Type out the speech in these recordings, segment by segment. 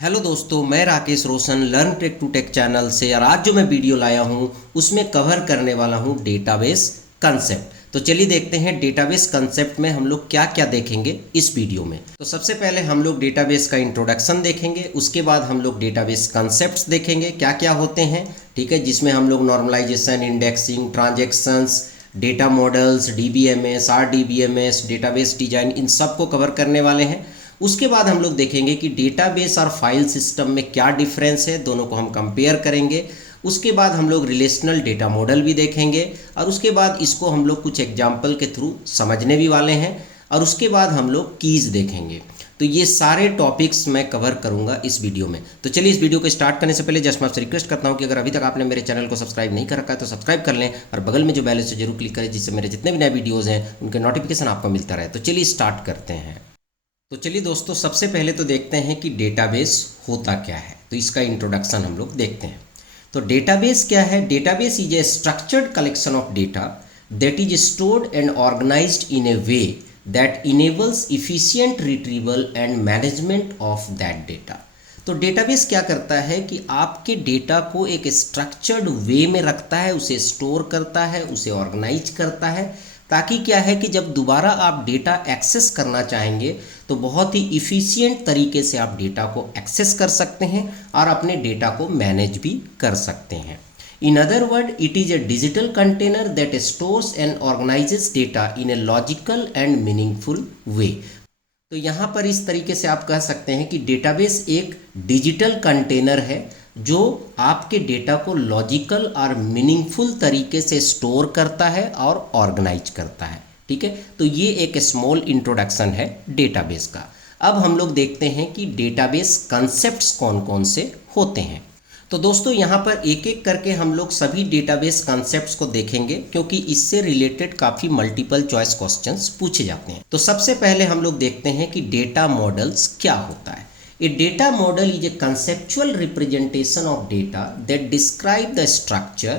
Hello दोस्तों, मैं Rakesh Roshan learn tech to tech channel से। और आज जो मैं वीडियो लाया हूँ उसमें कवर करने वाला हूँ डेटाबेस कंसेप्ट। तो चलिए देखते हैं डेटाबेस कंसेप्ट में हम लोग क्या क्या देखेंगे इस वीडियो में। तो सबसे पहले हम लोग डेटाबेस का इंट्रोडक्शन देखेंगे, उसके बाद हम लोग डेटाबेस कंसेप्ट्स देखेंगे क्या क्या होते हैं, ठीक है, जिसमें हम लोग normalisation, indexing, transactions, data models, DBMS, RDBMS, database design, इन सब को कवर करने वाले हैं। उसके बाद हम लोग देखेंगे कि डेटाबेस और फाइल सिस्टम में क्या डिफरेंस है, दोनों को हम कंपेयर करेंगे। उसके बाद हम लोग रिलेशनल डेटा मॉडल भी देखेंगे और उसके बाद इसको हम लोग कुछ एग्जाम्पल के थ्रू समझने भी वाले हैं। और उसके बाद हम लोग कीज देखेंगे। तो ये सारे टॉपिक्स मैं कवर करूंगा इस वीडियो में। तो चलिए इस वीडियो को स्टार्ट करने से पहले जस्ट मैं आपसे रिक्वेस्ट करता हूं कि अगर अभी तक आपने मेरे चैनल को सब्सक्राइब नहीं कर रखा है तो सब्सक्राइब कर लें और बगल में जो बेल है उसे जरूर क्लिक करें, जिससे मेरे जितने भी नए वीडियोज़ हैं उनके नोटिफिकेशन आपको मिलता रहे। तो चलिए स्टार्ट करते हैं। तो चलिए दोस्तों, सबसे पहले तो देखते हैं कि डेटाबेस होता क्या है। तो इसका इंट्रोडक्शन हम लोग देखते हैं। तो डेटाबेस क्या है? Database is a structured collection of data that is stored and organised in a way that enables efficient retrieval and management of that data. तो डेटाबेस क्या करता है कि आपके डेटा को एक स्ट्रक्चर्ड वे में रखता है, उसे स्टोर करता है, उसे ऑर्गेनाइज करता है, ताकि क्या है कि जब दोबारा आप डेटा एक्सेस करना चाहेंगे तो बहुत ही इफ़िशिएंट तरीके से आप डेटा को एक्सेस कर सकते हैं और अपने डेटा को मैनेज भी कर सकते हैं। In other word, it is a digital container that stores and organises data in a logical and meaningful वे। तो यहाँ पर इस तरीके से आप कह सकते हैं कि डेटाबेस एक डिजिटल कंटेनर है जो आपके डेटा को लॉजिकल और मीनिंगफुल तरीके से स्टोर करता है और ऑर्गेनाइज करता है। ठीक है, तो ये एक स्मॉल इंट्रोडक्शन है डेटाबेस का। अब हम लोग देखते हैं कि डेटाबेस कंसेप्ट्स कौन कौन से होते हैं। तो दोस्तों, यहाँ पर एक एक करके हम लोग सभी डेटाबेस कंसेप्ट्स को देखेंगे, क्योंकि इससे रिलेटेड काफ़ी मल्टीपल चॉइस क्वेश्चंस पूछे जाते हैं। तो सबसे पहले हम लोग देखते हैं कि डेटा मॉडल्स क्या होता है। A data model is a conceptual representation of data that describe the structure,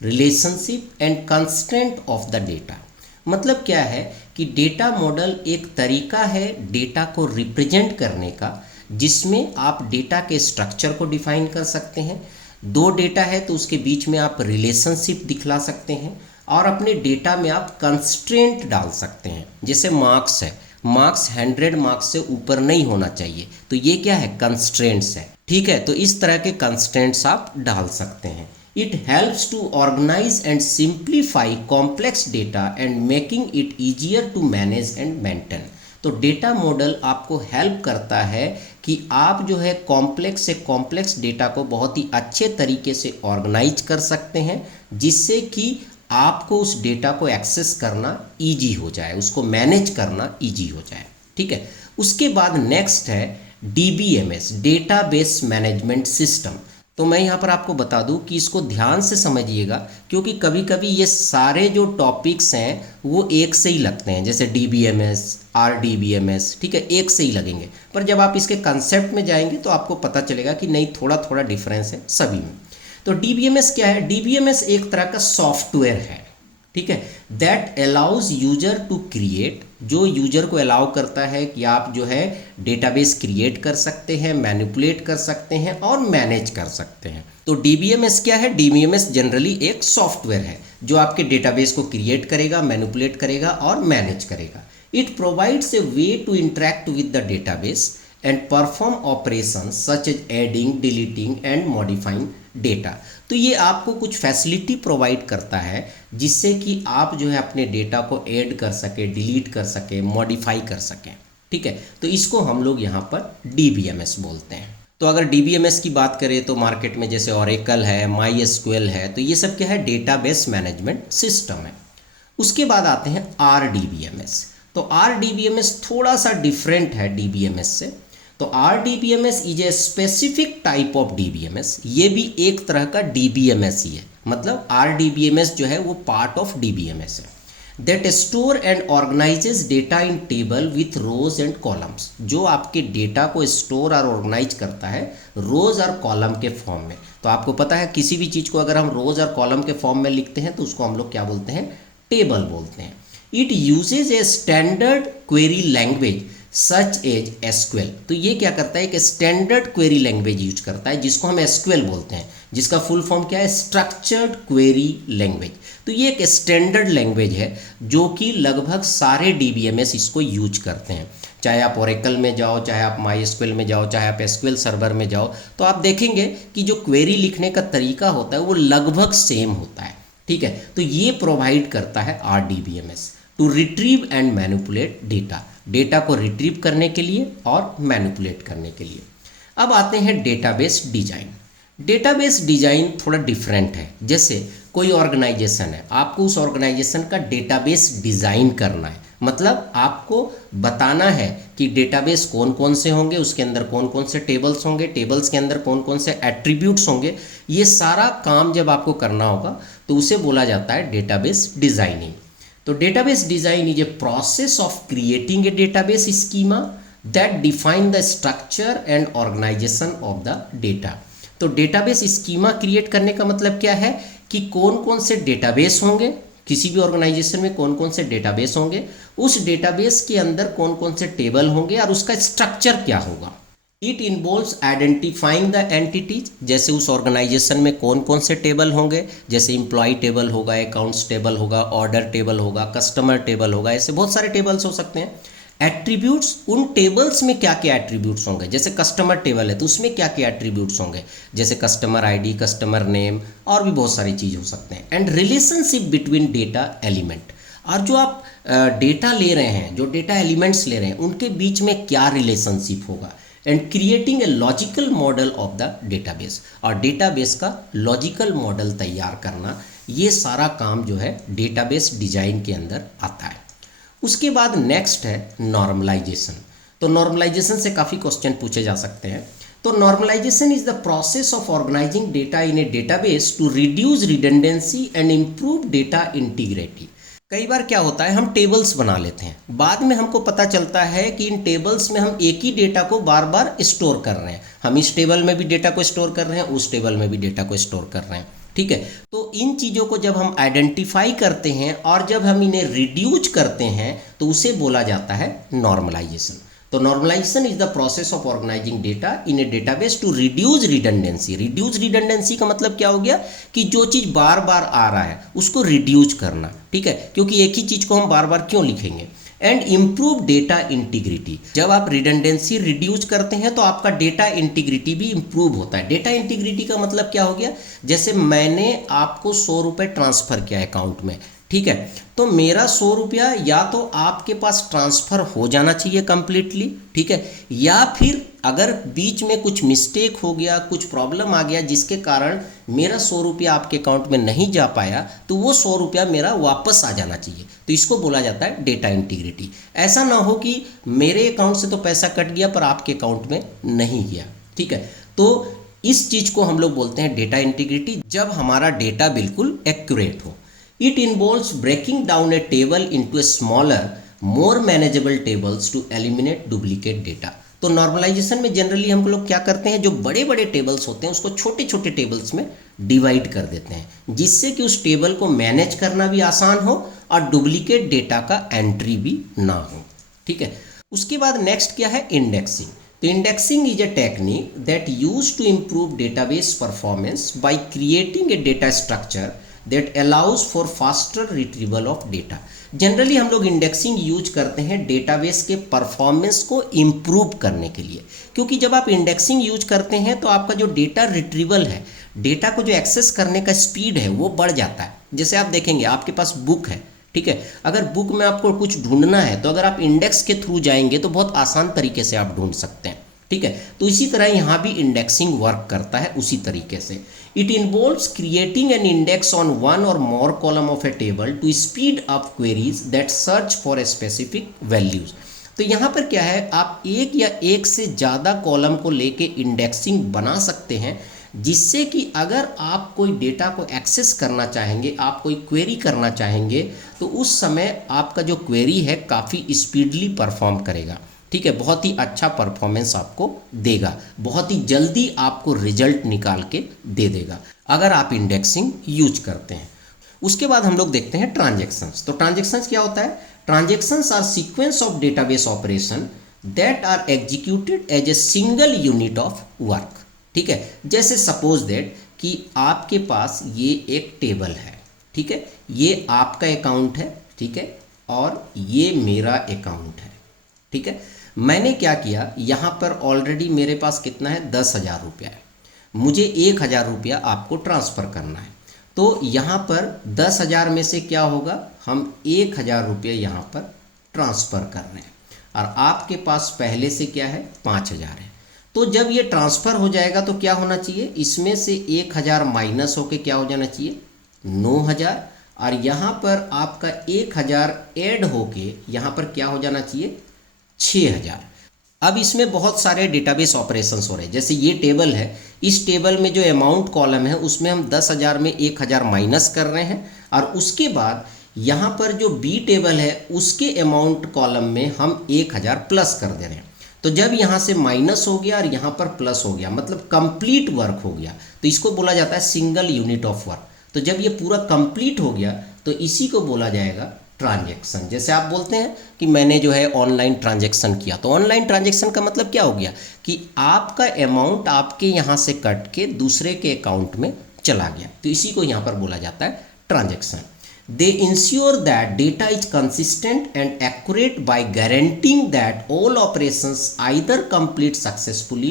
relationship and constraint of the data। मतलब क्या है कि डेटा मॉडल एक तरीका है डेटा को रिप्रेजेंट करने का, जिसमें आप डेटा के स्ट्रक्चर को डिफाइन कर सकते हैं। दो डेटा है तो उसके बीच में आप रिलेशनशिप दिखला सकते हैं और अपने डेटा में आप कंस्ट्रेंट डाल सकते हैं। जैसे मार्क्स है, मार्क्स 100 मार्क्स से ऊपर नहीं होना चाहिए, तो ये क्या है? कंस्ट्रेंट्स है। ठीक है, तो इस तरह के कंस्ट्रेंट्स आप डाल सकते हैं। It helps to organise and simplify complex data and making it easier to manage and maintain. तो डेटा मॉडल आपको हेल्प करता है कि आप जो है कॉम्प्लेक्स से कॉम्प्लेक्स डेटा को बहुत ही अच्छे तरीके से ऑर्गेनाइज कर सकते हैं, जिससे कि आपको उस डेटा को एक्सेस करना इजी हो जाए, उसको मैनेज करना इजी हो जाए। ठीक है, उसके बाद नेक्स्ट है डीबीएमएस, डेटाबेस मैनेजमेंट सिस्टम। तो मैं यहाँ पर आपको बता दूँ कि इसको ध्यान से समझिएगा, क्योंकि कभी कभी ये सारे जो टॉपिक्स हैं वो एक से ही लगते हैं, जैसे डीबीएमएस, आरडीबीएमएस, ठीक है, एक से ही लगेंगे। पर जब आप इसके कंसेप्ट में जाएंगे तो आपको पता चलेगा कि नहीं, थोड़ा थोड़ा डिफरेंस है सभी में। तो डीबीएमएस क्या है? डीबीएमएस एक तरह का सॉफ्टवेयर है, ठीक है, that allows user to create, जो यूजर को अलाउ करता है कि आप जो है डेटाबेस क्रिएट कर सकते हैं, मैनिपुलेट कर सकते हैं और मैनेज कर सकते हैं। तो डीबीएमएस क्या है? डीबीएमएस जनरली एक सॉफ्टवेयर है जो आपके डेटाबेस को क्रिएट करेगा, मैनिपुलेट करेगा और मैनेज करेगा। It provides a way to interact with the database and perform operation such as adding, deleting and modifying data. तो ये आपको कुछ फैसिलिटी प्रोवाइड करता है जिससे कि आप जो है अपने डेटा को ऐड कर सके, डिलीट कर सके, मॉडिफाई कर सकें। ठीक है, तो इसको हम लोग यहाँ पर डीबीएमएस बोलते हैं। तो अगर डीबीएमएस की बात करें तो मार्केट में जैसे ओरेकल है, माईएसक्यूएल है, तो ये सब क्या है? डेटाबेस मैनेजमेंट सिस्टम है। उसके बाद आते हैं आरडीबीएमएस। तो आरडीबीएमएस थोड़ा सा डिफरेंट है डीबीएमएस से। तो RDBMS is a specific type of DBMS. ये भी एक तरह का डीबीएमएस ही है, मतलब आरडीबीएमएस जो है वो पार्ट ऑफ डीबीएमएस है। That store and organises data in table with rows and columns, जो आपके डेटा को स्टोर और ऑर्गेनाइज करता है रोज और कॉलम के फॉर्म में। तो आपको पता है किसी भी चीज़ को अगर हम रोज और कॉलम के फॉर्म में लिखते हैं तो उसको हम लोग क्या बोलते हैं? टेबल बोलते हैं। It uses a standard query language such as SQL. तो ये क्या करता है, एक स्टैंडर्ड क्वेरी लैंग्वेज यूज करता है जिसको हम एसक्यूएल बोलते हैं, जिसका फुल फॉर्म क्या है, स्ट्रक्चर्ड क्वेरी लैंग्वेज। तो ये एक स्टैंडर्ड लैंग्वेज है जो कि लगभग सारे डीबीएमएस इसको यूज करते हैं। चाहे आप ओरेकल में जाओ, चाहे आप माईएसक्यूएल में जाओ, चाहे आप एसक्यूएल सर्वर में जाओ, तो आप देखेंगे कि जो क्वेरी लिखने का तरीका होता है वो लगभग सेम होता है। ठीक है, तो ये प्रोवाइड करता है RDBMS to retrieve and manipulate data, data को रिट्रीव करने के लिए और मैनिपुलेट करने के लिए। अब आते हैं डेटाबेस डिजाइन। डेटाबेस डिजाइन थोड़ा डिफरेंट है। जैसे कोई ऑर्गेनाइजेशन है, आपको उस ऑर्गेनाइजेशन का डेटाबेस डिजाइन करना है, मतलब आपको बताना है कि डेटाबेस कौन कौन से होंगे, उसके अंदर कौन कौन से टेबल्स होंगे, टेबल्स के अंदर कौन कौन से एट्रीब्यूट्स होंगे। ये सारा काम जब आपको करना होगा तो उसे बोला जाता है डेटाबेस डिजाइनिंग। तो database design is a process of creating a database schema that define the structure and organisation of the data. तो डेटाबेस स्कीमा क्रिएट करने का मतलब क्या है कि कौन कौन से डेटाबेस होंगे, किसी भी ऑर्गेनाइजेशन में कौन कौन से डेटाबेस होंगे, उस डेटाबेस के अंदर कौन कौन से टेबल होंगे और उसका स्ट्रक्चर क्या होगा। It involves identifying the entities, जैसे उस ऑर्गेनाइजेशन में कौन कौन से टेबल होंगे, जैसे एम्प्लॉय टेबल होगा, अकाउंट्स टेबल होगा, ऑर्डर टेबल होगा, कस्टमर टेबल होगा, ऐसे बहुत सारे टेबल्स हो सकते हैं। एट्रीब्यूट्स, उन टेबल्स में क्या क्या एट्रीब्यूट्स होंगे, जैसे कस्टमर टेबल है तो उसमें क्या क्या एट्रीब्यूट्स होंगे, जैसे कस्टमर आईडी, कस्टमर नेम, और भी बहुत सारी चीज़ हो सकते हैं। And relationship between data element, और जो आप डेटा ले रहे हैं, जो डेटा एलिमेंट्स ले रहे हैं, उनके बीच में क्या रिलेशनशिप होगा। And creating a logical model of the database, और डेटाबेस का लॉजिकल मॉडल तैयार करना, ये सारा काम जो है डेटाबेस डिजाइन के अंदर आता है। उसके बाद नेक्स्ट है नॉर्मलाइजेशन। तो नॉर्मलाइजेशन से काफ़ी क्वेश्चन पूछे जा सकते हैं। तो normalisation is the process of organising data in a database to reduce redundancy and improve data integrity. कई बार क्या होता है, हम टेबल्स बना लेते हैं, बाद में हमको पता चलता है कि इन टेबल्स में हम एक ही डेटा को बार बार स्टोर कर रहे हैं। हम इस टेबल में भी डेटा को स्टोर कर रहे हैं, उस टेबल में भी डेटा को स्टोर कर रहे हैं। ठीक है, तो इन चीज़ों को जब हम आइडेंटिफाई करते हैं और जब हम इन्हें रिड्यूस करते हैं तो उसे बोला जाता है नॉर्मलाइजेशन। तो normalisation is the process of organising data in a database to reduce redundancy. Reduce redundancy का मतलब क्या हो गया कि जो चीज़ बार बार आ रहा है उसको रिड्यूस करना। ठीक है, क्योंकि एक ही चीज़ को हम बार बार क्यों लिखेंगे। एंड इम्प्रूव डेटा इंटीग्रिटी, जब आप रिडंडेंसी रिड्यूस करते हैं तो आपका डेटा इंटीग्रिटी भी इम्प्रूव होता है। डेटा इंटीग्रिटी का मतलब क्या हो गया, जैसे मैंने आपको 100 रुपये ट्रांसफ़र किया अकाउंट में, ठीक है, तो मेरा 100 रुपया या तो आपके पास ट्रांसफ़र हो जाना चाहिए कंप्लीटली, ठीक है, या फिर अगर बीच में कुछ मिस्टेक हो गया, कुछ प्रॉब्लम आ गया जिसके कारण मेरा 100 रुपया आपके अकाउंट में नहीं जा पाया, तो वो 100 रुपया मेरा वापस आ जाना चाहिए। तो इसको बोला जाता है डेटा इंटीग्रिटी। ऐसा ना हो कि मेरे अकाउंट से तो पैसा कट गया पर आपके अकाउंट में नहीं गया। ठीक है, तो इस चीज़ को हम लोग बोलते हैं डेटा इंटीग्रिटी, जब हमारा डेटा बिल्कुल एक्यूरेट हो। It involves breaking down a table into a smaller, more manageable tables to eliminate duplicate data. तो नॉर्मलाइजेशन में जनरली हम लोग क्या करते हैं, जो बड़े बड़े टेबल्स होते हैं उसको छोटे छोटे टेबल्स में डिवाइड कर देते हैं, जिससे कि उस टेबल को मैनेज करना भी आसान हो और डुप्लीकेट डेटा का एंट्री भी ना हो। ठीक है, उसके बाद नेक्स्ट क्या है, इंडेक्सिंग। तो indexing is a technique that use to improve database performance by creating a data structure that allows for faster retrieval of data. Generally हम लोग इंडेक्सिंग यूज करते हैं डेटाबेस के परफॉर्मेंस को इम्प्रूव करने के लिए, क्योंकि जब आप इंडेक्सिंग यूज करते हैं तो आपका जो डेटा रिट्रीवल है, डेटा को जो एक्सेस करने का स्पीड है वो बढ़ जाता है। जैसे आप देखेंगे आपके पास बुक है, ठीक है, अगर बुक में आपको कुछ ढूंढना है तो अगर आप इंडेक्स के थ्रू जाएंगे तो बहुत आसान तरीके से आप ढूंढ सकते हैं। ठीक है, तो इसी तरह यहाँ भी इंडेक्सिंग वर्क करता है उसी तरीके से। It involves creating an index on one or more column of a table to speed up queries that search for a specific values. तो यहाँ पर क्या है, आप एक या एक से ज़्यादा कॉलम को लेके इंडेक्सिंग बना सकते हैं, जिससे कि अगर आप कोई डेटा को एक्सेस करना चाहेंगे, आप कोई क्वेरी करना चाहेंगे, तो उस समय आपका जो क्वेरी है काफ़ी स्पीडली परफॉर्म करेगा। ठीक है, बहुत ही अच्छा परफॉर्मेंस आपको देगा, बहुत ही जल्दी आपको रिजल्ट निकाल के दे देगा अगर आप इंडेक्सिंग यूज करते हैं। उसके बाद हम लोग देखते हैं ट्रांजैक्शंस। तो ट्रांजैक्शंस क्या होता है, transactions are sequence of database operation that are executed as a single unit of work. ठीक है, जैसे सपोज दैट कि आपके पास ये एक टेबल है, ठीक है, ये आपका अकाउंट है, ठीक है, और ये मेरा अकाउंट है, ठीक है। मैंने क्या किया, यहाँ पर ऑलरेडी मेरे पास कितना है, 10,000 रुपया है, मुझे 1,000 रुपया आपको ट्रांसफ़र करना है। तो यहाँ पर 10,000 में से क्या होगा, हम 1,000 रुपये यहाँ पर ट्रांसफ़र कर रहे हैं, और आपके पास पहले से क्या है, 5,000 है। तो जब ये ट्रांसफ़र हो जाएगा तो क्या होना चाहिए, इसमें से 1,000 माइनस होके क्या हो जाना चाहिए, 9,000, और यहाँ पर आपका 1,000 ऐड होके यहाँ पर क्या हो जाना चाहिए, 6,000। अब इसमें बहुत सारे डेटाबेस ऑपरेशंस हो रहे हैं। जैसे ये टेबल है, इस टेबल में जो अमाउंट कॉलम है उसमें हम 10,000 में 1,000 माइनस कर रहे हैं, और उसके बाद यहाँ पर जो बी टेबल है उसके अमाउंट कॉलम में हम 1,000 प्लस कर दे रहे हैं। तो जब यहाँ से माइनस हो गया और यहाँ पर प्लस हो गया, मतलब कंप्लीट वर्क हो गया, तो इसको बोला जाता है सिंगल यूनिट ऑफ वर्क। तो जब ये पूरा कंप्लीट हो गया तो इसी को बोला जाएगा ट्रांजैक्शन। जैसे आप बोलते हैं कि मैंने जो है ऑनलाइन ट्रांजैक्शन किया, तो ऑनलाइन ट्रांजैक्शन का मतलब क्या हो गया कि आपका अमाउंट आपके यहाँ से कट के दूसरे के अकाउंट में चला गया, तो इसी को यहाँ पर बोला जाता है transaction. They ensure that data is consistent and accurate by guaranteeing that all operations either complete successfully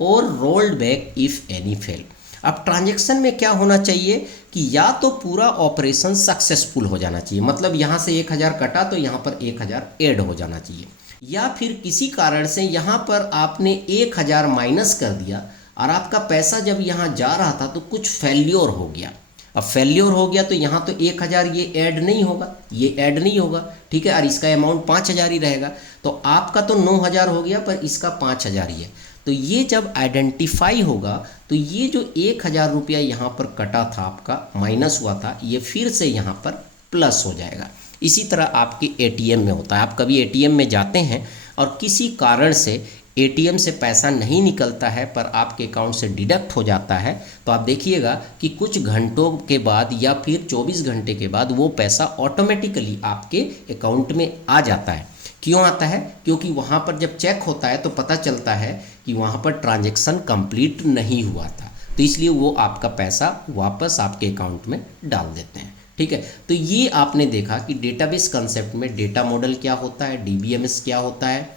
or rolled back if any fail। अब ट्रांजैक्शन में क्या होना चाहिए कि या तो पूरा ऑपरेशन सक्सेसफुल हो जाना चाहिए, मतलब यहाँ से 1,000 कटा तो यहाँ पर 1,000 ऐड हो जाना चाहिए, या फिर किसी कारण से यहाँ पर आपने 1,000 माइनस कर दिया और आपका पैसा जब यहाँ जा रहा था तो कुछ फेल्योर हो गया। अब फेल्योर हो गया तो यहाँ तो 1,000 ये ऐड नहीं होगा, ये ऐड नहीं होगा, ठीक है, और इसका अमाउंट 5,000 ही रहेगा। तो आपका तो 9,000 हो गया पर इसका 5,000 ही है। तो ये जब आइडेंटिफाई होगा तो ये जो 1,000 रुपया यहाँ पर कटा था, आपका माइनस हुआ था, ये फिर से यहाँ पर प्लस हो जाएगा। इसी तरह आपके एटीएम में होता है। आप कभी एटीएम में जाते हैं और किसी कारण से एटीएम से पैसा नहीं निकलता है पर आपके अकाउंट से डिडक्ट हो जाता है, तो आप देखिएगा कि कुछ घंटों के बाद या फिर 24 घंटे के बाद वो पैसा ऑटोमेटिकली आपके अकाउंट में आ जाता है। क्यों आता है, क्योंकि वहाँ पर जब चेक होता है तो पता चलता है कि वहाँ पर ट्रांजैक्शन कंप्लीट नहीं हुआ था, तो इसलिए वो आपका पैसा वापस आपके अकाउंट में डाल देते हैं। ठीक है, तो ये आपने देखा कि डेटाबेस कंसेप्ट में डेटा मॉडल क्या होता है, डीबीएमएस क्या होता है,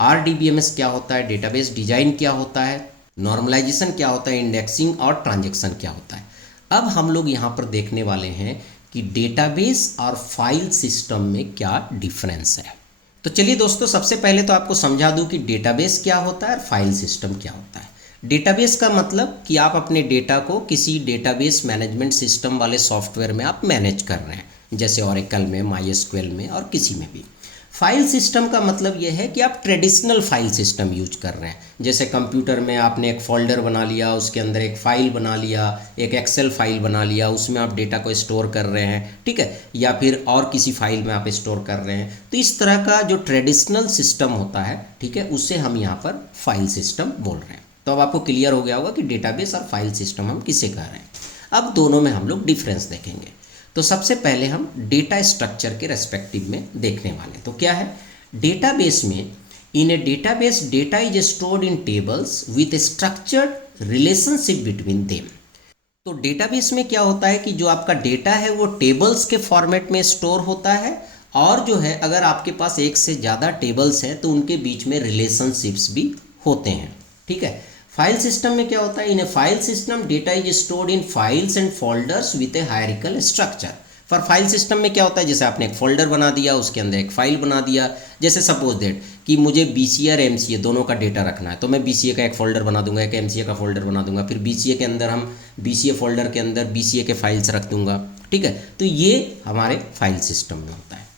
आरडीबीएमएस क्या होता है, डेटाबेस डिजाइन क्या होता है, नॉर्मलाइजेशन क्या होता है, इंडेक्सिंग और ट्रांजैक्शन क्या होता है। अब हम लोग यहाँ पर देखने वाले हैं कि डेटाबेस और फाइल सिस्टम में क्या डिफरेंस है। तो चलिए दोस्तों, सबसे पहले तो आपको समझा दूं कि डेटाबेस क्या होता है और फाइल सिस्टम क्या होता है। डेटाबेस का मतलब कि आप अपने डेटा को किसी डेटाबेस मैनेजमेंट सिस्टम वाले सॉफ्टवेयर में आप मैनेज कर रहे हैं, जैसे ओरेकल में, MySQL में और किसी में भी। फाइल सिस्टम का मतलब यह है कि आप ट्रेडिशनल फाइल सिस्टम यूज कर रहे हैं, जैसे कंप्यूटर में आपने एक फोल्डर बना लिया, उसके अंदर एक फ़ाइल बना लिया, एक एक्सेल फाइल बना लिया, उसमें आप डेटा को स्टोर कर रहे हैं, ठीक है, या फिर और किसी फाइल में आप स्टोर कर रहे हैं। तो इस तरह का जो ट्रेडिशनल सिस्टम होता है, ठीक है, उससे हम यहाँ पर फाइल सिस्टम बोल रहे हैं। तो अब आपको क्लियर हो गया होगा कि डेटाबेस और फाइल सिस्टम हम किसे कह रहे हैं। अब दोनों में हम लोग डिफरेंस देखेंगे। तो सबसे पहले हम डेटा स्ट्रक्चर के रेस्पेक्टिव में देखने वाले। तो क्या है डेटाबेस में, in a database data is stored in tables with structured relationship between them. तो डेटाबेस में क्या होता है कि जो आपका डेटा है वो टेबल्स के फॉर्मेट में स्टोर होता है, और जो है अगर आपके पास एक से ज़्यादा टेबल्स हैं तो उनके बीच में रिलेशनशिप्स भी होते हैं। ठीक है, फाइल सिस्टम में क्या होता है, in a file system data is stored in files and folders with a hierarchical structure. For file system में क्या होता है, जैसे आपने एक फोल्डर बना दिया, उसके अंदर एक फाइल बना दिया, जैसे सपोज दैट कि मुझे BCA और MCA दोनों का डेटा रखना है, तो मैं BCA का एक फोल्डर बना दूंगा, एक MCA का फोल्डर बना दूंगा, फिर BCA के अंदर हम BCA फोल्डर के अंदर BCA के फाइल्स रख दूंगा। ठीक है, तो ये हमारे फाइल सिस्टम में होता है।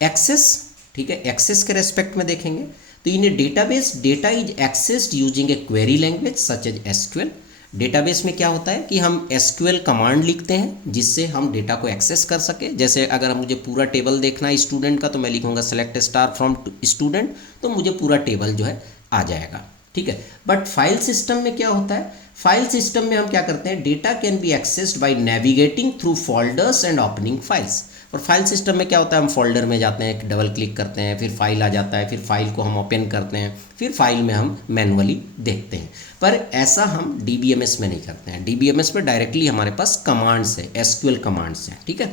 एक्सेस, ठीक है, एक्सेस के रेस्पेक्ट में देखेंगे तो in a database data is accessed using a query language such as SQL। Database में क्या होता है कि हम SQL कमांड लिखते हैं जिससे हम डेटा को एक्सेस कर सके। जैसे अगर मुझे पूरा टेबल देखना है स्टूडेंट का तो मैं लिखूंगा सेलेक्ट स्टार फ्रॉम स्टूडेंट, तो मुझे पूरा टेबल जो है आ जाएगा। ठीक है, बट फाइल सिस्टम में क्या होता है, फाइल सिस्टम में हम क्या करते हैं, data can be accessed by navigating through folders and opening files. और फाइल सिस्टम में क्या होता है, हम फोल्डर में जाते हैं, डबल क्लिक करते हैं, फिर फाइल आ जाता है, फिर फाइल को हम ओपन करते हैं, फिर फाइल में हम मैनुअली देखते हैं। पर ऐसा हम DBMS में नहीं करते हैं। DBMS पर डायरेक्टली हमारे पास कमांड्स है, SQL कमांड्स हैं, ठीक है।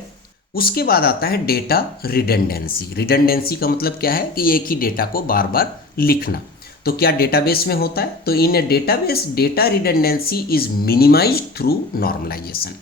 उसके बाद आता है डेटा रिडंडेंसी। रिडंडेंसी का मतलब क्या है कि एक ही डेटा को बार बार लिखना। तो क्या डेटाबेस में होता है, तो in a database data redundancy is minimised through normalisation.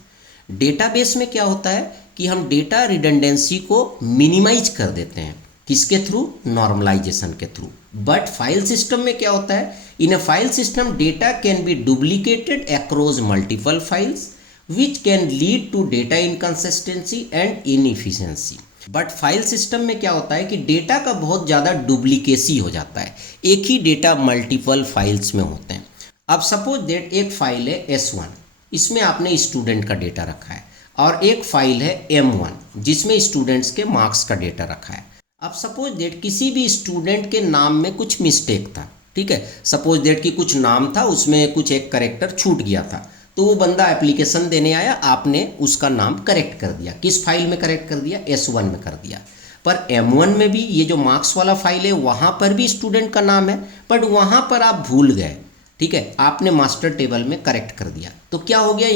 Database में क्या होता है कि हम डेटा रिडंडेंसी को मिनिमाइज कर देते हैं, किसके थ्रू, नॉर्मलाइजेशन के थ्रू। बट फाइल सिस्टम में क्या होता है, in a file system data can be duplicated across multiple files which can lead to data inconsistency and inefficiency. But file system में क्या होता है कि डेटा का बहुत ज़्यादा डुप्लीकेसी हो जाता है, एक ही डेटा मल्टीपल फाइल्स में होते हैं। अब सपोज दैट एक फाइल है S1, इसमें आपने स्टूडेंट का डेटा रखा है, और एक फाइल है M1 जिसमें स्टूडेंट्स के मार्क्स का डेटा रखा है। अब सपोज दैट किसी भी स्टूडेंट के नाम में कुछ मिस्टेक था, ठीक है, सपोज दैट कि कुछ नाम था उसमें कुछ एक करेक्टर छूट गया था, तो वो बंदा एप्लीकेशन देने आया, आपने उसका नाम करेक्ट कर दिया। किस फाइल में करेक्ट कर दिया, S1 में कर दिया। पर M1 में भी ये जो मार्क्स वाला फाइल है वहाँ पर भी स्टूडेंट का नाम है, बट वहाँ पर आप भूल गए, ठीक है, आपने मास्टर टेबल में करेक्ट कर दिया। तो क्या हो गया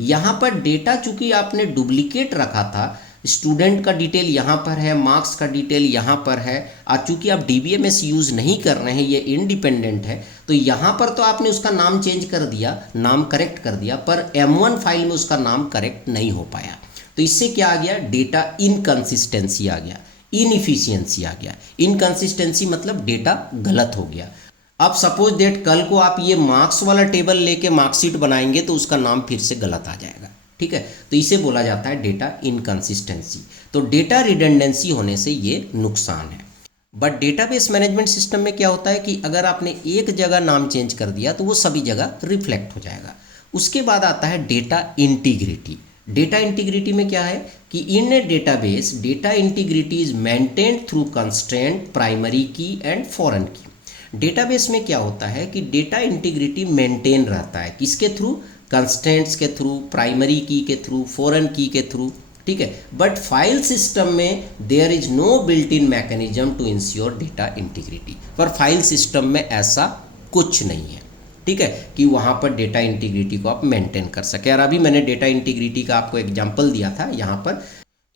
यहाँ पर डेटा चूंकि आपने डुप्लीकेट रखा था, स्टूडेंट का डिटेल यहाँ पर है, मार्क्स का डिटेल यहाँ पर है, और चूंकि आप DBMS यूज़ नहीं कर रहे हैं, ये इंडिपेंडेंट है, तो यहाँ पर तो आपने उसका नाम चेंज कर दिया, नाम करेक्ट कर दिया, पर M1 फाइल में उसका नाम करेक्ट नहीं हो पाया। तो इससे क्या आ गया, डेटा इनकंसिस्टेंसी आ गया, इनएफिशिएंसी आ गया। इनकंसिस्टेंसी मतलब डेटा गलत हो गया। अब सपोज दैट कल को आप ये मार्क्स वाला टेबल लेके मार्कशीट बनाएंगे तो उसका नाम फिर से गलत आ जाएगा, ठीक है। तो इसे बोला जाता है डेटा इनकंसिस्टेंसी। तो डेटा रिडंडेंसी होने से ये नुकसान है। बट डेटाबेस मैनेजमेंट सिस्टम में क्या होता है कि अगर आपने एक जगह नाम चेंज कर दिया तो वो सभी जगह रिफ्लेक्ट हो जाएगा। उसके बाद आता है डेटा इंटीग्रिटी। डेटा इंटीग्रिटी में क्या है कि in a database data integrity is maintained through constraint, primary key and foreign key. Database में क्या होता है कि डेटा इंटीग्रिटी मेंटेन रहता है, किसके थ्रू, कंस्ट्रेंट्स के थ्रू, प्राइमरी की के थ्रू, फॉरेन की के थ्रू, ठीक है। बट फाइल सिस्टम में there is no built in mechanism to ensure data integrity. पर फाइल सिस्टम में ऐसा कुछ नहीं है, ठीक है, कि वहाँ पर डेटा इंटीग्रिटी को आप मेंटेन कर सके। और अभी मैंने डेटा इंटीग्रिटी का आपको एग्जांपल दिया था यहाँ पर।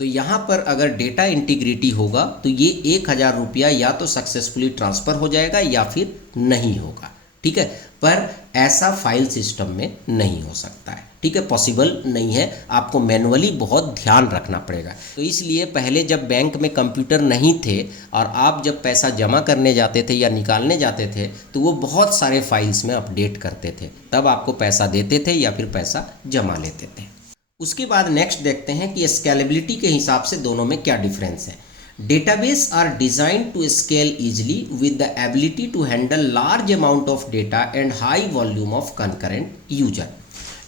तो यहाँ पर अगर डेटा इंटीग्रिटी होगा तो ये 1000 रुपया या तो सक्सेसफुली ट्रांसफ़र हो जाएगा या फिर नहीं होगा, ठीक है। पर ऐसा फाइल सिस्टम में नहीं हो सकता है, ठीक है, पॉसिबल नहीं है। आपको मैनुअली बहुत ध्यान रखना पड़ेगा। तो इसलिए पहले जब बैंक में कंप्यूटर नहीं थे और आप जब पैसा जमा करने जाते थे या निकालने जाते थे तो वो बहुत सारे फाइल्स में अपडेट करते थे, तब आपको पैसा देते थे या फिर पैसा जमा लेते थे। उसके बाद नेक्स्ट देखते हैं कि स्केलेबिलिटी के हिसाब से दोनों में क्या डिफरेंस है। Database are design to scale easily with the ability to handle large amount of data and high volume of concurrent user.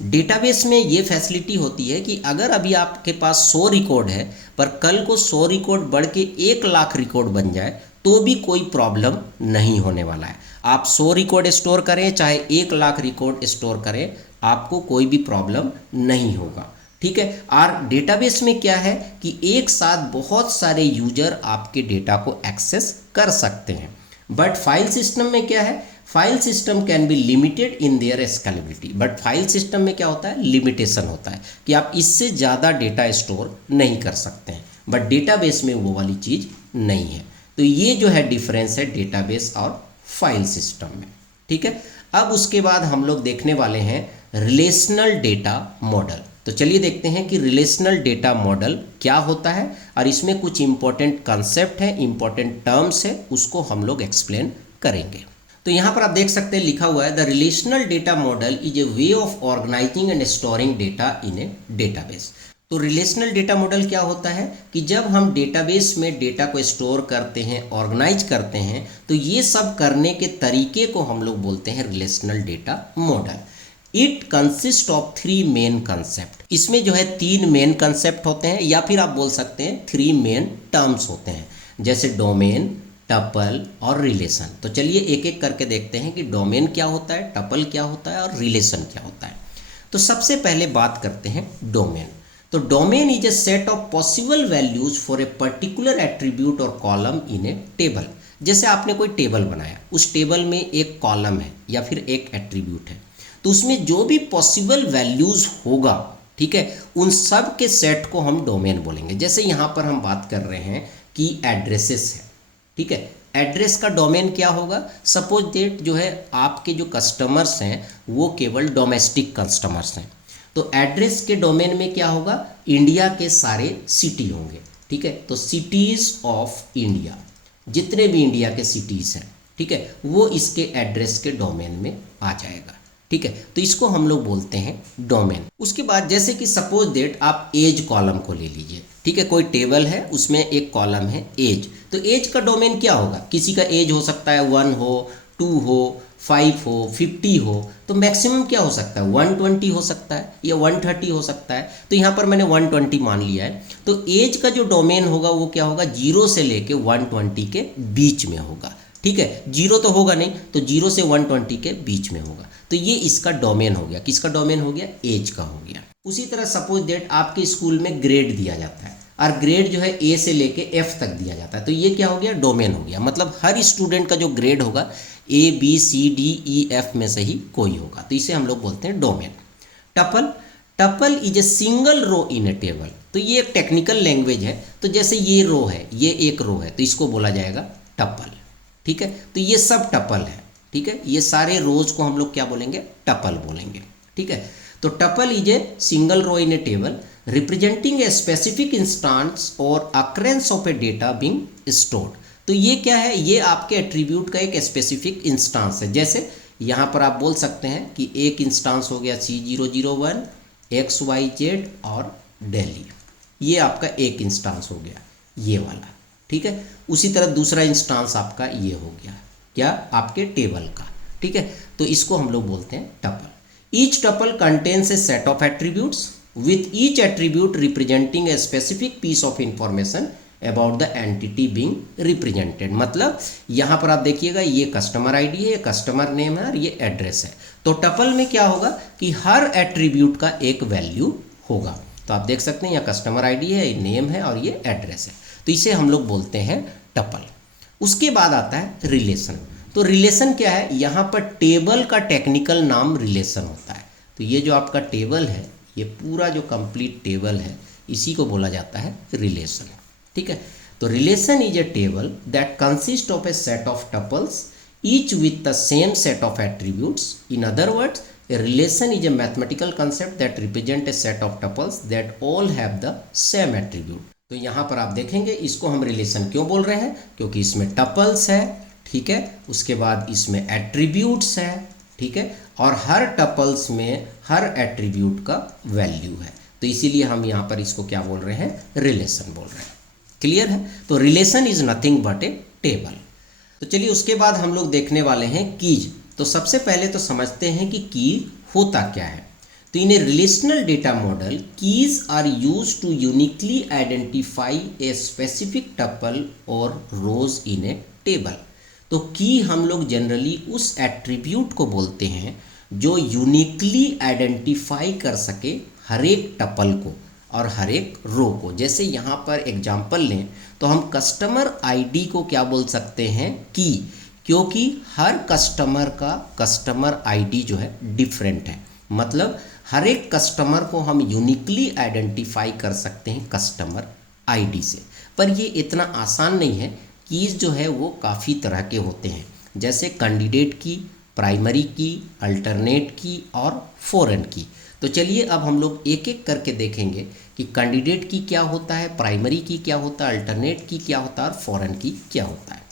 Database में ये फैसिलिटी होती है कि अगर अभी आपके पास 100 रिकॉर्ड है, पर कल को 100 रिकॉर्ड बढ़ के 1 लाख रिकॉर्ड बन जाए तो भी कोई प्रॉब्लम नहीं होने वाला है। आप 100 रिकॉर्ड स्टोर करें चाहे 1 लाख रिकॉर्ड स्टोर करें, आपको कोई भी प्रॉब्लम नहीं होगा, ठीक है। और डेटाबेस में क्या है कि एक साथ बहुत सारे यूजर आपके डेटा को एक्सेस कर सकते हैं। बट फाइल सिस्टम में क्या है, file system can be limited in their scalability. But file system में क्या होता है, लिमिटेशन होता है कि आप इससे ज़्यादा डेटा स्टोर नहीं कर सकते हैं। बट डेटाबेस में वो वाली चीज़ नहीं है। तो ये जो है डिफरेंस है डेटाबेस और फाइल सिस्टम में, ठीक है। अब उसके बाद हम लोग देखने वाले हैं रिलेशनल डेटा मॉडल। तो चलिए देखते हैं कि रिलेशनल डेटा मॉडल क्या होता है और इसमें कुछ इंपॉर्टेंट कॉन्सेप्ट है, इंपॉर्टेंट टर्म्स है, उसको हम लोग एक्सप्लेन करेंगे। तो यहाँ पर आप देख सकते हैं लिखा हुआ है the relational data model is a way of organising and storing data in a database. तो रिलेशनल डेटा मॉडल क्या होता है कि जब हम डेटाबेस में डेटा को स्टोर करते हैं, ऑर्गेनाइज करते हैं, तो ये सब करने के तरीके को हम लोग बोलते हैं relational data model. It consist of 3 main concept. इसमें जो है 3 मेन कंसेप्ट होते हैं, या फिर आप बोल सकते हैं 3 मेन टर्म्स होते हैं, जैसे डोमेन, टपल और रिलेशन। तो चलिए एक एक करके देखते हैं कि डोमेन क्या होता है, टपल क्या होता है और रिलेशन क्या होता है। तो सबसे पहले बात करते हैं डोमेन। तो domain is a set of possible values for a particular attribute और कॉलम इन ए टेबल। जैसे आपने कोई टेबल बनाया, उस टेबल में एक कॉलम है या फिर एक एट्रीब्यूट है, तो उसमें जो भी पॉसिबल वैल्यूज होगा, ठीक है, उन सब के सेट को हम डोमेन बोलेंगे। जैसे यहाँ पर हम बात कर रहे हैं कि एड्रेसेस है, ठीक है, एड्रेस का डोमेन क्या होगा? सपोज दैट जो है आपके जो कस्टमर्स हैं वो केवल डोमेस्टिक कस्टमर्स हैं, तो एड्रेस के डोमेन में क्या होगा? इंडिया के सारे सिटी होंगे, ठीक है, तो सिटीज़ ऑफ इंडिया, जितने भी इंडिया के सिटीज़ हैं, ठीक है, वो इसके एड्रेस के डोमेन में आ जाएगा, ठीक है, तो इसको हम लोग बोलते हैं डोमेन। उसके बाद जैसे कि सपोज दैट आप एज कॉलम को ले लीजिए, ठीक है, कोई टेबल है उसमें एक कॉलम है एज, तो एज का डोमेन क्या होगा? किसी का एज हो सकता है 1 हो, 2 हो, 5 हो, 50 हो, तो मैक्सिमम क्या हो सकता है? 120 हो सकता है या 130 हो सकता है, तो यहाँ पर मैंने 120 मान लिया है। तो एज का जो डोमेन होगा वो क्या होगा? 0 से लेके 120 के बीच में होगा, ठीक है, 0 तो होगा नहीं, तो 0 से 120 के बीच में होगा, तो ये इसका डोमेन हो गया। किसका डोमेन हो गया? एज का हो गया। उसी तरह सपोज दैट आपके स्कूल में ग्रेड दिया जाता है और ग्रेड जो है ए से लेके एफ तक दिया जाता है, तो ये क्या हो गया? डोमेन हो गया। मतलब हर स्टूडेंट का जो ग्रेड होगा A B C D E F में से ही कोई होगा, तो इसे हम लोग बोलते हैं domain. Tuple, tuple is a single row in a table, तो ये एक टेक्निकल लैंग्वेज है। तो जैसे ये रो है, ये एक रो है, तो इसको बोला जाएगा टपल, ठीक है, तो ये सब टपल है, ठीक है, ये सारे रोज को हम लोग क्या बोलेंगे? टपल बोलेंगे, ठीक है। तो tuple is a single row in a table representing a specific instance or occurrence of a data being stored. तो ये क्या है? ये आपके एट्रीब्यूट का एक स्पेसिफिक इंस्टांस है। जैसे यहाँ पर आप बोल सकते हैं कि एक इंस्टांस हो गया C001 XYZ और दिल्ली, ये आपका एक इंस्टांस हो गया, ये वाला, ठीक है। उसी तरह दूसरा इंस्टांस आपका ये हो गया, क्या? आपके टेबल का, ठीक है, तो इसको हम लोग बोलते हैं tuple. Each tuple contains a set of attributes with each attribute representing a specific piece of information about the entity being represented. मतलब यहाँ पर आप देखिएगा, ये कस्टमर आईडी है, ये कस्टमर नेम है और ये एड्रेस है। तो टपल में क्या होगा कि हर एट्रीब्यूट का एक वैल्यू होगा। तो आप देख सकते हैं यहाँ कस्टमर आईडी है, ये नेम है और ये एड्रेस है, तो इसे हम लोग बोलते हैं टपल। उसके बाद आता है रिलेशन। तो रिलेशन क्या है? यहाँ पर टेबल का टेक्निकल नाम रिलेशन होता है। तो ये जो आपका टेबल है, ये पूरा जो कंप्लीट टेबल है, इसी को बोला जाता है रिलेशन, ठीक है। तो relation is a table that consist of A set of tuples each with the same set of attributes. In other words, a relation is a mathematical concept that represent a set of tuples that all have the same attribute। तो यहाँ पर आप देखेंगे, इसको हम relation क्यों बोल रहे हैं? क्योंकि इसमें टपल्स है, ठीक है, उसके बाद इसमें एट्रीब्यूट्स है, ठीक है, और हर टपल्स में हर एट्रीब्यूट का वैल्यू है, तो इसीलिए हम यहाँ पर इसको क्या बोल रहे हैं? रिलेशन बोल रहे हैं। क्लियर है? तो relation is nothing but A table. तो चलिए उसके बाद हम लोग देखने वाले हैं कीज। तो सबसे पहले तो समझते हैं कि की होता क्या है। तो in a relational data model, keys are use to uniquely identify a specific tuple or rows in a table. तो की हम लोग जनरली उस एट्रीब्यूट को बोलते हैं जो यूनिकली आइडेंटिफाई कर सके हर एक टपल को और हर एक रो को। जैसे यहाँ पर एग्जाम्पल लें तो हम कस्टमर आईडी को क्या बोल सकते हैं? की, क्योंकि हर कस्टमर का कस्टमर आईडी जो है डिफरेंट है। मतलब हर एक कस्टमर को हम यूनिकली आइडेंटिफाई कर सकते हैं कस्टमर आईडी से। पर ये इतना आसान नहीं है। कीज़ जो है वो काफ़ी तरह के होते हैं, जैसे कैंडिडेट की, प्राइमरी की, अल्टरनेट की और फॉरेन की। तो चलिए अब हम लोग एक एक करके देखेंगे कि कैंडिडेट की क्या होता है, प्राइमरी की क्या होता है, अल्टरनेट की क्या होता है और फॉरेन की क्या होता है।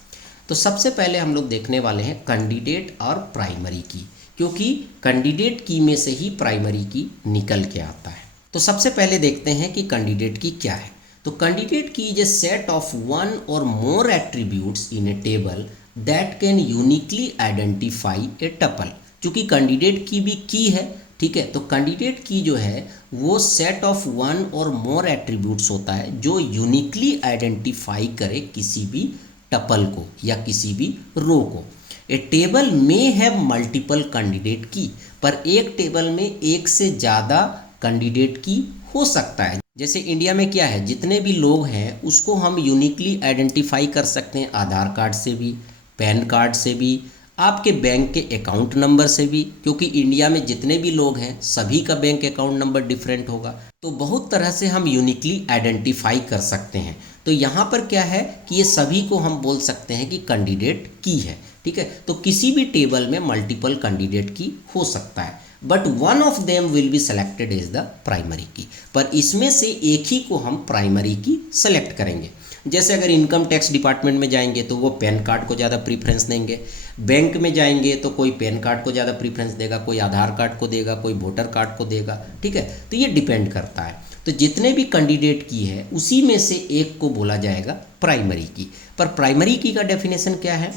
तो सबसे पहले हम लोग देखने वाले हैं कैंडिडेट और प्राइमरी की, क्योंकि कैंडिडेट की में से ही प्राइमरी की निकल के आता है। तो सबसे पहले देखते हैं कि कैंडिडेट की क्या है। तो candidate key is a set of one or more attributes in a table that can uniquely identify a tuple. चूँकि कैंडिडेट की भी की है, ठीक है, तो कैंडिडेट की जो है वो set of one or more attributes होता है जो यूनिकली आइडेंटिफाई करे किसी भी टपल को या किसी भी रो को। ए टेबल में हैव मल्टीपल कैंडिडेट की, पर एक टेबल में एक से ज़्यादा कैंडिडेट की हो सकता है। जैसे इंडिया में क्या है, जितने भी लोग हैं उसको हम यूनिकली आइडेंटिफाई कर सकते हैं आधार कार्ड से भी, पैन कार्ड से भी, आपके बैंक के अकाउंट नंबर से भी, क्योंकि इंडिया में जितने भी लोग हैं सभी का बैंक अकाउंट नंबर डिफरेंट होगा। तो बहुत तरह से हम यूनिकली आइडेंटिफाई कर सकते हैं। तो यहाँ पर क्या है कि ये सभी को हम बोल सकते हैं कि कैंडिडेट की है। ठीक है, तो किसी भी टेबल में मल्टीपल कैंडिडेट की हो सकता है, but one of them will be selected as the primary key. पर इसमें से एक ही को हम प्राइमरी की सेलेक्ट करेंगे। जैसे अगर इनकम टैक्स डिपार्टमेंट में जाएंगे तो वो पैन कार्ड को ज़्यादा प्रीफरेंस देंगे, बैंक में जाएंगे तो कोई पैन कार्ड को ज़्यादा प्रीफरेंस देगा, कोई आधार कार्ड को देगा, कोई वोटर कार्ड को देगा। ठीक है, तो ये डिपेंड करता है। तो जितने भी कैंडिडेट की है उसी में से एक को बोला जाएगा प्राइमरी की। पर प्राइमरी की का डेफिनेशन क्या है?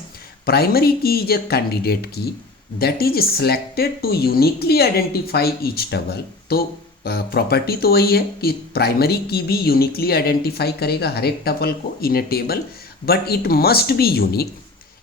Primary key is a candidate key that is selected to uniquely identify each table. तो प्रॉपर्टी तो वही है कि प्राइमरी की भी यूनिकली आइडेंटिफाई करेगा हर एक टपल को in a table, but it must be unique.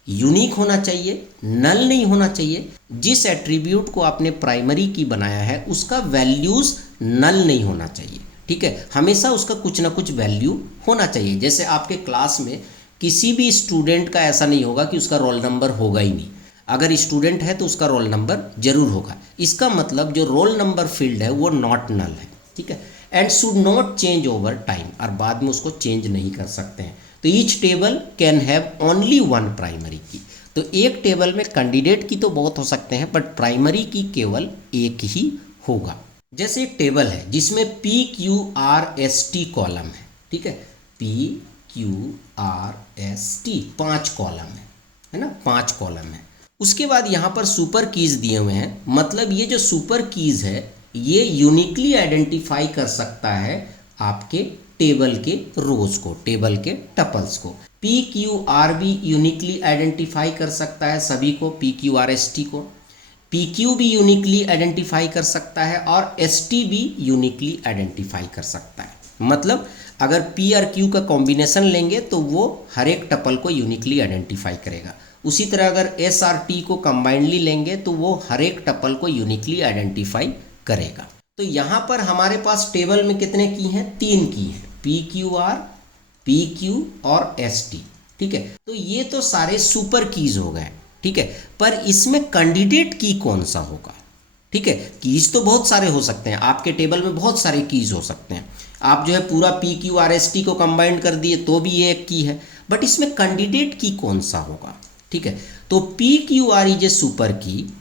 Unique होना चाहिए, नल नहीं होना चाहिए। जिस एट्रीब्यूट को आपने प्राइमरी की बनाया है उसका वैल्यूज नल नहीं होना चाहिए। ठीक है, हमेशा उसका कुछ ना कुछ वैल्यू होना चाहिए। जैसे आपके क्लास में किसी भी स्टूडेंट का ऐसा नहीं होगा कि उसका रोल नंबर होगा ही नहीं। अगर स्टूडेंट है तो उसका रोल नंबर जरूर होगा। इसका मतलब जो रोल नंबर फील्ड है वो नॉट नल है। ठीक है, and should not change over time, और बाद में उसको चेंज नहीं कर सकते हैं। तो each table can have only one primary की। तो एक टेबल में कैंडिडेट की तो बहुत हो सकते हैं, बट प्राइमरी की केवल एक ही होगा। जैसे एक टेबल है जिसमें PQRST कॉलम है। ठीक है, PQRST 5 कॉलम है ना, 5 कॉलम है। उसके बाद यहाँ पर सुपर कीज दिए हुए हैं, मतलब ये जो सुपर कीज है ये यूनिकली आइडेंटिफाई कर सकता है आपके टेबल के रोज को, टेबल के टपल्स को। PQR भी यूनिकली आइडेंटिफाई कर सकता है सभी को, PQRST को। PQ भी यूनिकली आइडेंटिफाई कर सकता है और ST भी यूनिकली आइडेंटिफाई कर सकता है। मतलब अगर P और Q का कॉम्बिनेशन लेंगे तो वो हर एक टपल को यूनिकली आइडेंटिफाई करेगा। उसी तरह अगर S और T को कंबाइंडली लेंगे तो वो हर एक टपल को यूनिकली आइडेंटिफाई करेगा। तो यहाँ पर हमारे पास टेबल में कितने की हैं? 3 की हैं, PQR, PQ और ST। ठीक है, तो ये तो सारे सुपर कीज हो गए। ठीक है, पर इसमें कैंडिडेट की कौन सा होगा? ठीक है, कीज तो बहुत सारे हो सकते हैं, आपके टेबल में बहुत सारे कीज हो सकते हैं। आप जो है पूरा PQRST को कंबाइंड कर दिए तो भी ये एक की है, बट इसमें कैंडिडेट की कौन सा होगा? ठीक है, तो PQR is a super key.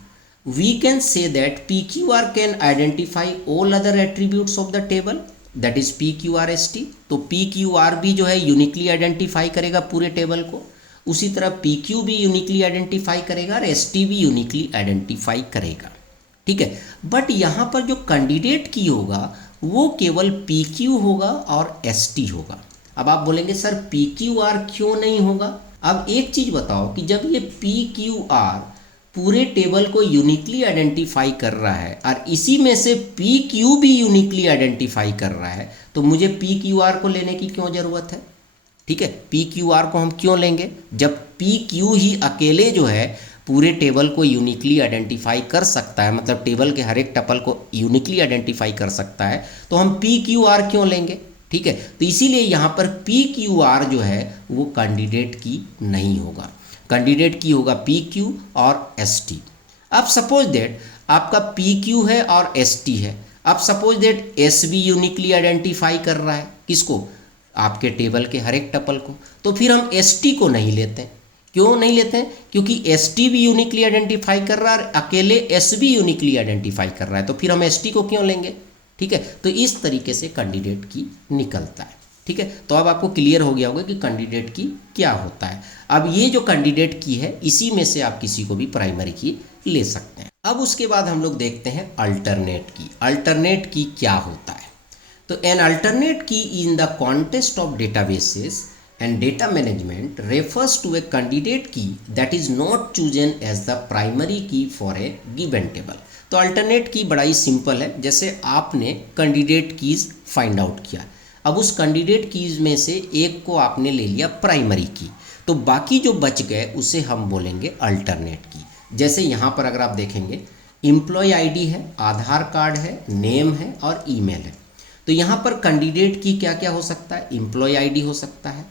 We can say that PQR can identify all other attributes of the table, that is PQRST। तो PQR भी जो है यूनिकली आइडेंटिफाई करेगा पूरे टेबल को, उसी तरह PQ भी यूनिकली आइडेंटिफाई करेगा और ST भी यूनिकली आइडेंटिफाई करेगा। ठीक है, बट यहाँ पर जो कैंडिडेट की होगा वो केवल PQ होगा और ST होगा। अब आप बोलेंगे सर PQR क्यों नहीं होगा? अब एक चीज बताओ कि जब ये PQR पूरे टेबल को यूनिकली आइडेंटिफाई कर रहा है और इसी में से PQ भी यूनिकली आइडेंटिफाई कर रहा है, तो मुझे PQR को लेने की क्यों जरूरत है? ठीक है, PQR को हम क्यों लेंगे जब PQ ही अकेले जो है पूरे टेबल को यूनिकली आइडेंटिफाई कर सकता है, मतलब टेबल के हर एक टपल को यूनिकली आइडेंटिफाई कर सकता है, तो हम PQR क्यों लेंगे? ठीक है, तो इसीलिए यहाँ पर PQR जो है वो कैंडिडेट की नहीं होगा, कैंडिडेट की होगा PQ और ST। अब सपोज दैट आपका PQ है और ST है, अब सपोज दैट S भी यूनिकली आइडेंटिफाई कर रहा है किसको? आपके टेबल के हर एक टपल को, तो फिर हम ST को नहीं लेते। क्यों नहीं लेते हैं? क्योंकि ST भी यूनिकली आइडेंटिफाई कर रहा है और अकेले S भी यूनिकली आइडेंटिफाई कर रहा है, तो फिर हम ST को क्यों लेंगे? ठीक है, तो इस तरीके से कैंडिडेट की निकलता है। ठीक है, तो अब आपको क्लियर हो गया होगा कि कैंडिडेट की क्या होता है। अब ये जो कैंडिडेट की है इसी में से आप किसी को भी प्राइमरी की ले सकते हैं। अब उसके बाद हम लोग देखते हैं अल्टरनेट की। अल्टरनेट की क्या होता है? तो एन अल्टरनेट की in the context of databases and data management refers to a candidate key that is not chosen as the primary key for a given table। तो अल्टरनेट की बड़ा ही सिंपल है। जैसे आपने कैंडिडेट कीज फाइंड आउट किया, अब उस candidate keys में से एक को आपने ले लिया प्राइमरी की, तो बाकी जो बच गए उसे हम बोलेंगे अल्टरनेट की। जैसे यहाँ पर अगर आप देखेंगे एम्प्लॉय ID है, आधार कार्ड है, नेम है और ईमेल है। तो यहाँ पर कैंडिडेट की क्या क्या हो सकता है, एम्प्लॉय आईडी हो सकता है,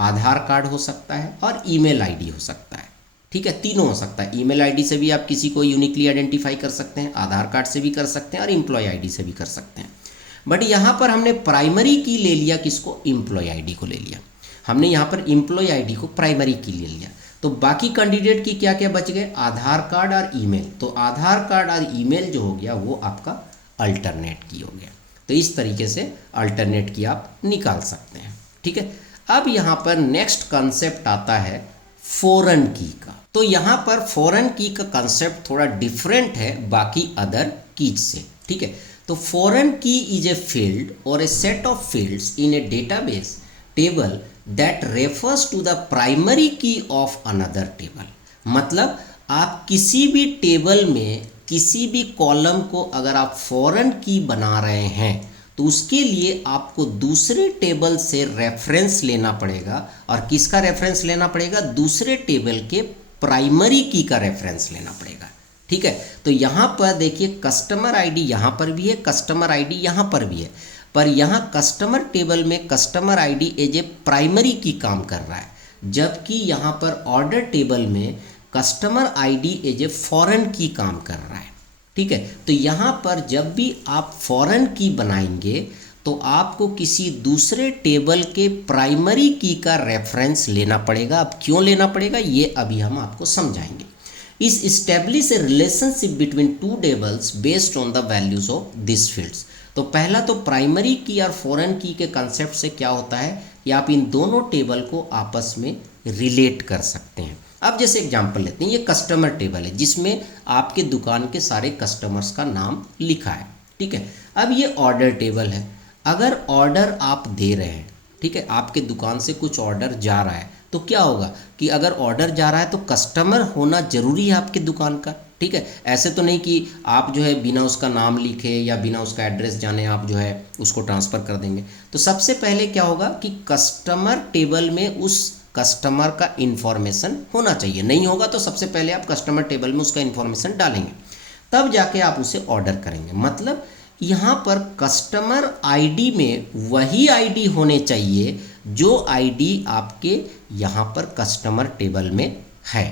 आधार कार्ड हो सकता है और ईमेल आईडी हो सकता है। ठीक है, तीनों हो सकता है। ईमेल आईडी से भी आप किसी को यूनिकली आइडेंटिफाई कर सकते हैं, आधार कार्ड से भी कर सकते हैं और एम्प्लॉय आईडी से भी कर सकते हैं। बट यहाँ पर हमने प्राइमरी की ले लिया, किसको, एम्प्लॉय आईडी को ले लिया। हमने यहाँ पर एम्प्लॉय आईडी को प्राइमरी की ले लिया। तो बाकी कैंडिडेट की क्या क्या बच गए, आधार कार्ड और ईमेल। तो आधार कार्ड और ईमेल जो हो गया वो आपका अल्टरनेट की हो गया। तो इस तरीके से अल्टरनेट की आप निकाल सकते हैं। ठीक है, अब यहाँ पर नेक्स्ट कंसेप्ट आता है फॉरेन की का। तो यहाँ पर फॉरेन की का कंसेप्ट थोड़ा डिफरेंट है बाकी अदर कीज से। ठीक है, तो foreign key is a field or a set of fields in a database table that refers to the primary key of another table. मतलब आप किसी भी टेबल में किसी भी कॉलम को अगर आप फॉरेन की बना रहे हैं तो उसके लिए आपको दूसरे टेबल से रेफरेंस लेना पड़ेगा। और किसका रेफरेंस लेना पड़ेगा, दूसरे टेबल के प्राइमरी की का रेफरेंस लेना पड़ेगा। ठीक है, तो यहाँ पर देखिए कस्टमर आईडी यहाँ पर भी है, कस्टमर आईडी यहाँ पर भी है, पर यहाँ कस्टमर टेबल में customer ID as a primary key काम कर रहा है, जबकि यहाँ पर ऑर्डर टेबल में customer ID as a foreign key काम कर रहा है। ठीक है, तो यहाँ पर जब भी आप फॉरेन की बनाएंगे तो आपको किसी दूसरे टेबल के प्राइमरी की का रेफरेंस लेना पड़ेगा। अब क्यों लेना पड़ेगा ये अभी हम आपको समझाएंगे। इस establish A relationship between two tables based on the values of this fields. तो पहला तो प्राइमरी की और फॉरेन की के कंसेप्ट से क्या होता है कि आप इन दोनों टेबल को आपस में रिलेट कर सकते हैं। अब जैसे एग्जांपल लेते हैं, ये कस्टमर टेबल है जिसमें आपके दुकान के सारे कस्टमर्स का नाम लिखा है। ठीक है, अब ये ऑर्डर टेबल है। अगर ऑर्डर आप दे रहे हैं, ठीक है, आपके दुकान से कुछ ऑर्डर जा रहा है, तो क्या होगा कि अगर ऑर्डर जा रहा है तो कस्टमर होना जरूरी है आपके दुकान का। ठीक है, ऐसे तो नहीं कि आप जो है बिना उसका नाम लिखे या बिना उसका एड्रेस जाने आप जो है उसको ट्रांसफ़र कर देंगे। तो सबसे पहले क्या होगा कि कस्टमर टेबल में उस कस्टमर का इन्फॉर्मेशन होना चाहिए। नहीं होगा तो सबसे पहले आप कस्टमर टेबल में उसका इन्फॉर्मेशन डालेंगे, तब जाके आप उसे ऑर्डर करेंगे। मतलब यहाँ पर कस्टमर आईडी में वही आईडी होने चाहिए जो आईडी आपके यहाँ पर कस्टमर टेबल में है।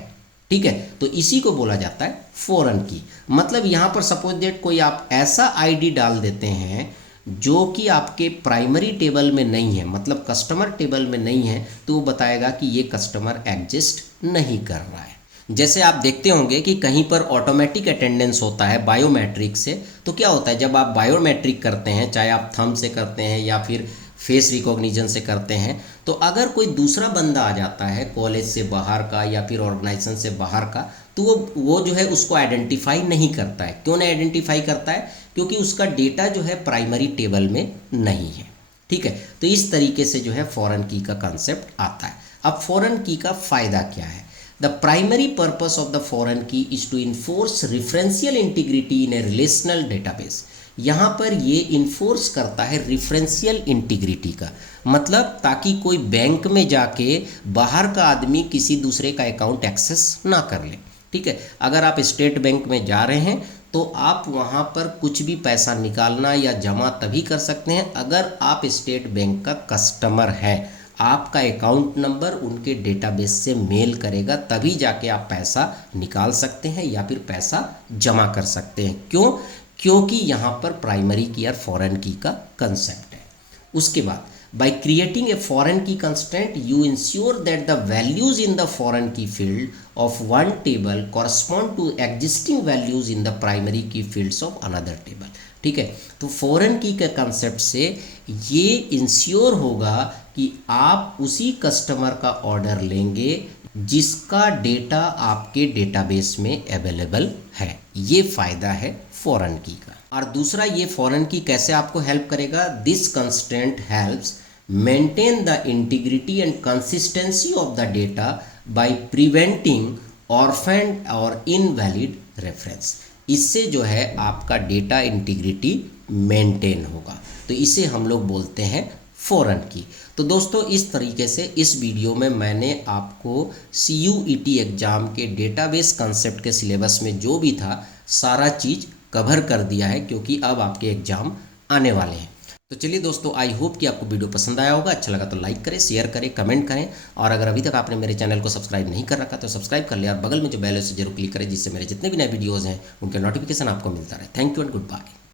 ठीक है, तो इसी को बोला जाता है फॉरेन की। मतलब यहाँ पर सपोज दैट कोई आप ऐसा आईडी डाल देते हैं जो कि आपके प्राइमरी टेबल में नहीं है, मतलब कस्टमर टेबल में नहीं है, तो वो बताएगा कि ये कस्टमर एग्जिस्ट नहीं कर रहा है। जैसे आप देखते होंगे कि कहीं पर ऑटोमेटिक अटेंडेंस होता है बायोमेट्रिक से, तो क्या होता है जब आप बायोमेट्रिक करते हैं, चाहे आप थंब से करते हैं या फिर फेस रिकॉग्निशन से करते हैं, तो अगर कोई दूसरा बंदा आ जाता है कॉलेज से बाहर का या फिर ऑर्गेनाइजेशन से बाहर का, तो वो जो है उसको आइडेंटिफाई नहीं करता है। क्यों नहीं आइडेंटिफाई करता है, क्योंकि उसका डेटा जो है प्राइमरी टेबल में नहीं है। ठीक है, तो इस तरीके से जो है फॉरेन की का कंसेप्ट आता है। अब फॉरेन की का फ़ायदा क्या है, the primary purpose of the foreign key is to enforce referential integrity in a relational database. यहाँ पर ये इन्फोर्स करता है रिफरेंशियल इंटीग्रिटी का, मतलब ताकि कोई बैंक में जाके बाहर का आदमी किसी दूसरे का अकाउंट एक्सेस ना कर ले। ठीक है, अगर आप स्टेट बैंक में जा रहे हैं तो आप वहाँ पर कुछ भी पैसा निकालना या जमा तभी कर सकते हैं अगर आप स्टेट बैंक का कस्टमर हैं। आपका अकाउंट नंबर उनके डेटाबेस से मेल करेगा, तभी जाके आप पैसा निकाल सकते हैं या फिर पैसा जमा कर सकते हैं। क्यों, क्योंकि यहाँ पर प्राइमरी की और फॉरेन की का कंसेप्ट है। उसके बाद by creating a foreign key constraint you ensure that the values in the foreign key field of one table correspond to existing values in the primary key fields of another table। ठीक है, तो foreign key के concept से ये ensure होगा कि आप उसी कस्टमर का ऑर्डर लेंगे जिसका डेटा आपके डेटाबेस में अवेलेबल है। ये फ़ायदा है फॉरेन की का। और दूसरा, ये फॉरेन की कैसे आपको हेल्प करेगा, this constraint helps maintain the integrity and consistency of the data by preventing orphan और इनवैलिड रेफरेंस। इससे जो है आपका डेटा इंटीग्रिटी मेंटेन होगा, तो इसे हम लोग बोलते हैं फॉरेन की। तो दोस्तों, इस तरीके से इस वीडियो में मैंने आपको CUET एग्ज़ाम के डेटाबेस कंसेप्ट के सिलेबस में जो भी था सारा चीज़ कवर कर दिया है, क्योंकि अब आपके एग्ज़ाम आने वाले हैं। तो चलिए दोस्तों, आई होप कि आपको वीडियो पसंद आया होगा। अच्छा लगा तो लाइक करें, शेयर करें, कमेंट करें, और अगर अभी तक आपने मेरे चैनल को सब्सक्राइब नहीं कर रखा तो सब्सक्राइब कर लिया और बगल में जो बेल है उसे जरूर क्लिक करें, जिससे मेरे जितने भी नए वीडियोज़ हैं उनके नोटिफिकेशन आपको मिलता रहे। Thank you and good bye.